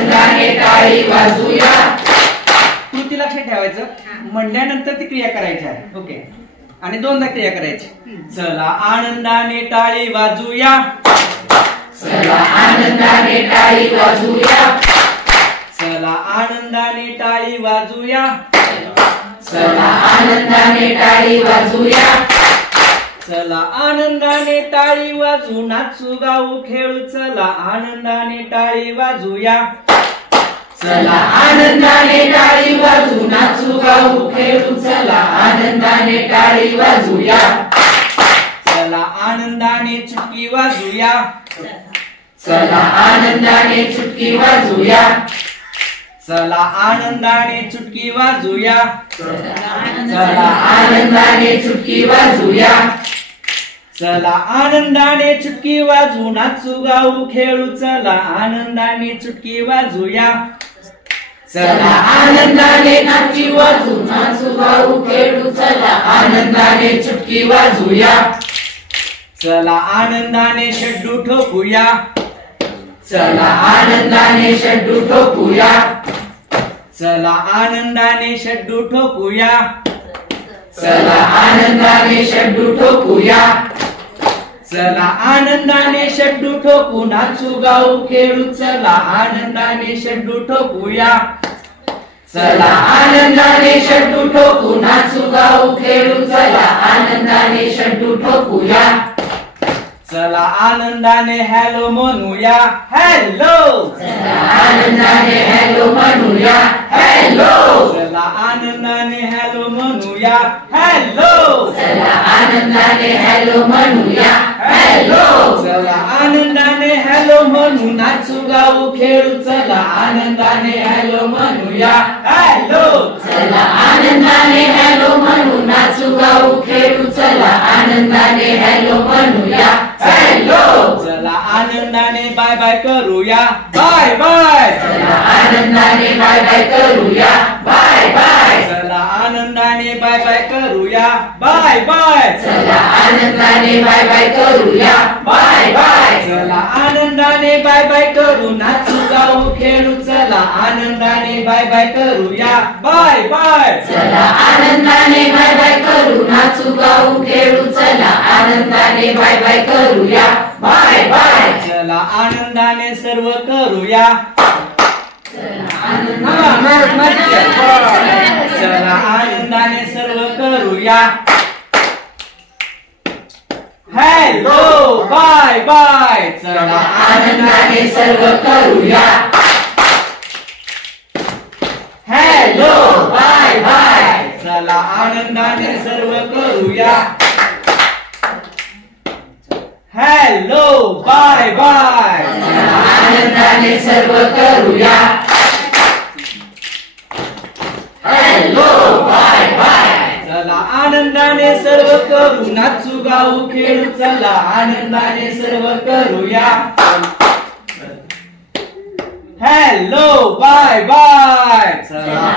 आनंदाने टाळी वाजूया. कृती लक्षात ठेवायचं. म्हणल्यानंतर ती क्रिया करायची आहे. ओके. आणि दोनदा क्रिया करायची. चला आनंदाने टाळी वाजूया. चला आनंदाने टाळी वाजूया. चला आनंदाने टाळी वाजूया. चला आनंदाने टाळी वाजूया. चला आनंदाने टाळी वाजू नाचू गाऊ खेळू. चला आनंदाने टाळी वाजूया. चला आनंदाने टाळी वाजू नाचू गाऊ खेळू. चला आनंदाने टाळी वाजूया. चला आनंदाने चुटकी वाजूया. चला आनंदाने चुटकी वाजूया. चला आनंदाने चुटकी वाजूया. चला आनंदाने चुटकी वाजूया. चला आनंदाने चुटकी वाजू नाचू गाऊ खेळू. चला आनंदाने चुटकी वाजूया. चला आनंदाने चुटकी वाजू नाचू गाऊ खेळू. चला आनंदाने चुटकी वाजूया. चला आनंदाने शड्डू ठोकूया. चला आनंदाने शड्डू ठोकूया. चला आनंदाने शड्डू ठोकूया. चला आनंदाने शड्डू ठोकूया. चला आनंदाने शड्डू ठोकू नाचू गाऊ खेळू. चला आनंदाने शड्डू ठोकूया. चला आनंदाने शड्डू ठोकू नाचू गाऊ खेळू. चला आनंदाने शड्डू ठोकूया. चला आनंदाने हॅलो म्हणूया. हॅलो. चला आनंदाने हॅलो म्हणूया. हॅलो. चला आनंदाने हॅलो म्हणूया. हॅलो. चला आनंदाने हॅलो म्हणूया. हॅलो. चला आनंदाने हॅलो म्हणू नाचू गाऊ खेळू. चला आनंदाने हॅलो म्हणूया. हॅलो. चला आनंदाने हॅलो म्हणू नाचू गाऊ खेळू. चला आनंदाने हॅलो म्हणूया. हॅलो. चला आनंदाने बाय बाय करूया. Bye bye. चला आनंदाने बाय बाय करूया. Bye bye. चला आनंदाने बाय बाय करूया. Bye bye. चला आनंदाने बाय बाय करूया. Bye bye. चला आनंदाने बाय बाय करू नाचू गाऊ खेळू. चला आनंदाने बाय बाय करूया. Bye bye. चला आनंदाने बाय बाय करू नाचू गाऊ खेळू. चला आनंदाने बाय बाय करूया. Bye bye. चला आनंदाने सर्व करूया. चला आनंदाने सर्व करूया. हॅलो. Bye bye. चला आनंदाने सर्व करूया. हॅलो. Bye bye. चला आनंदाने सर्व करूया. हॅलो. Bye bye. आनंदाने सर्व करूया. हॅलो. Bye bye. चला आनंदाने सर्व करू नाचू गाऊ खेळू. चला आनंदाने सर्व करूया. हॅलो. Bye bye. चला